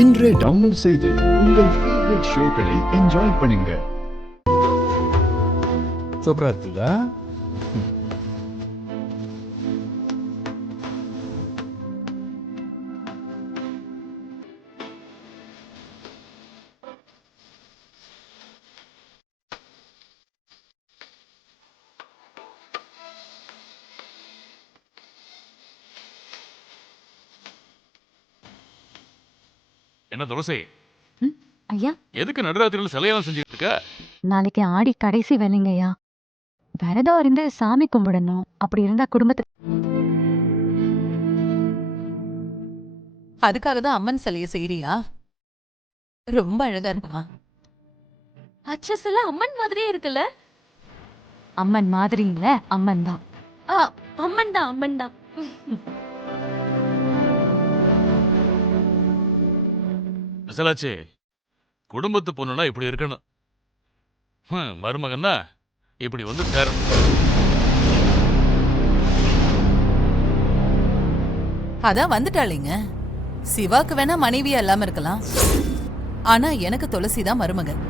இன்றே டவுன்லோட் செய்து உங்கள் ஃபேவரட் ஷோக்களை என்ஜாய் பண்ணுங்க. சூப்பரா இருக்குல்ல? என்ன துளசி, ஐயா, எதுக்கு நடுராத்திரியில் சிலையெல்லாம் செஞ்சுட்டு இருக்க? நாளைக்கு ஆடி கடைசி வேலைங்க ஐயா. விரதம் இருந்து சாமி கும்பிடணும். அப்படி இருந்தா குடும்பத்துக்கு அதுக்காக தான் அம்மன் சிலைய செய்யறியா? ரொம்ப அழகா இருக்குமா? அச்சஸ் எல்லாம் அம்மன் மாதிரியே இருக்குல்ல? அம்மன் மாதிரி இல்ல, அம்மன் தான். அம்மன் தான், அம்மன் தான். விசலாச்சி, குடும்பத்து பொண்ணுனா இப்படி இருக்கணும். மருமகன்னா இப்படி வந்து சேரணும். அதான் வந்துட்டாளீங்க. சிவாக்கு வேணா மனைவியா இல்லாம இருக்கலாம், ஆனா எனக்கு துளசி தான் மருமகன்.